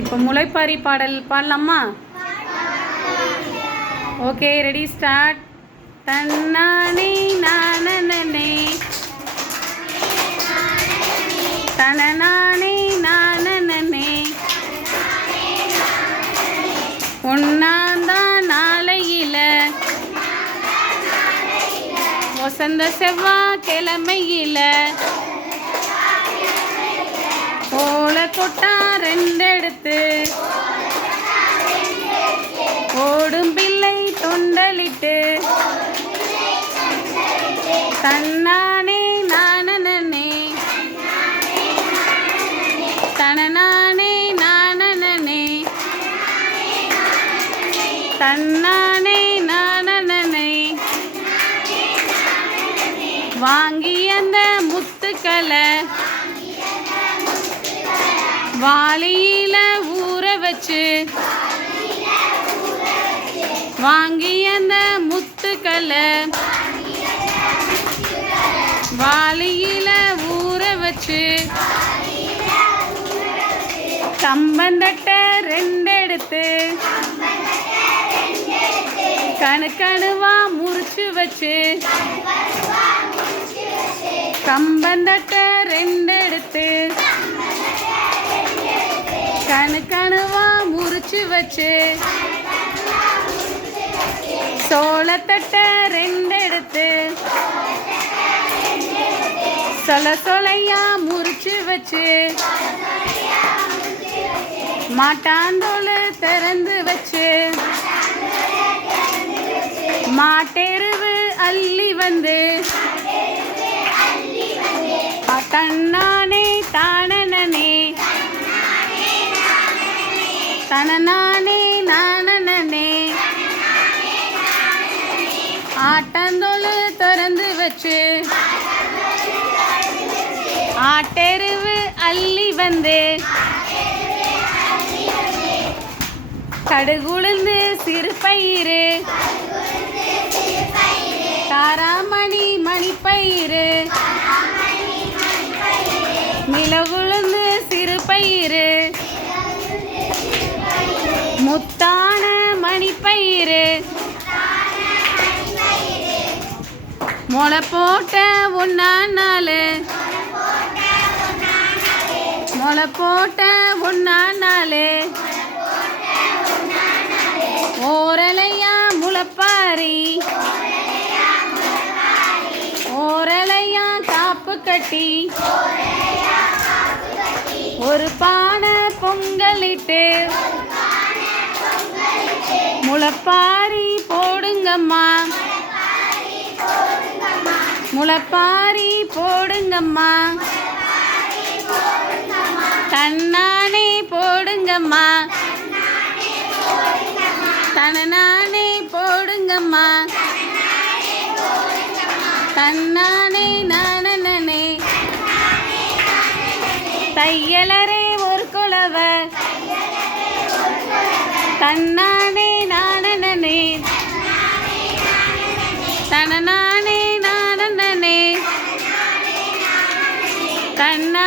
இப்போ முளைப்பாரி பாடல் பாடலாமா? Okay, ready, start. தன்னானே நானனே தனநானே நானனே ஒன்னாந்தான் நாளையில வசந்த செவ்வாய் கிழமையில ஓல கொட்டா ரெண்டெடுத்து ஓடும் பிள்ளை தொண்டலிட்டு தன்னானே நானனே தனநானே நானனே தன்னானே நானனே வாங்கி அந்த முத்துக்களை வாளியில ஊற வச்சு வாங்கி அந்த முத்துக்களை வாளியில ஊற வச்சு கம்பந்தட்டை ரெண்டெடுத்து கணுவா முறிச்சு வச்சு கம்பந்தட்டை ரெண்டெடுத்து கணுவா முறிச்சு வச்சு சோளத்தட்டை ரெண்டெடுத்து சொலையா முறிச்சு வச்சு மாட்டாந்தோல் திறந்து வச்சு மாட்டெருவு அள்ளி வந்து தன்னானே தானனே தனநானே நானனே ஆட்டாந்தோல் திறந்து வச்சு ஆட்டெருவு அள்ளி வந்து கடுகுளுந்து சிறு பயிறு காராமணி மணிப்பயிறு மிளகுளுந்து சிறு பயிறு முத்தான மணிப்பயிறு முளை போட்ட ஒன்னானாலு முளை போட்ட ஒன்னானாலு ஓரலையா முளைப்பாரி ஓரலையா காப்பு கட்டி ஒரு பானை பொங்கலிட்டு முளைப்பாரி போடுங்கம்மா முளைப்பாரி போடுங்கம்மா தன்னானே போடுங்கம்மா தனநானே போடுங்கம்மா தன்னானே நானனே தையலரே ஒரு குலவ தன்னானே நானனே தனநானே நானனே தன்னா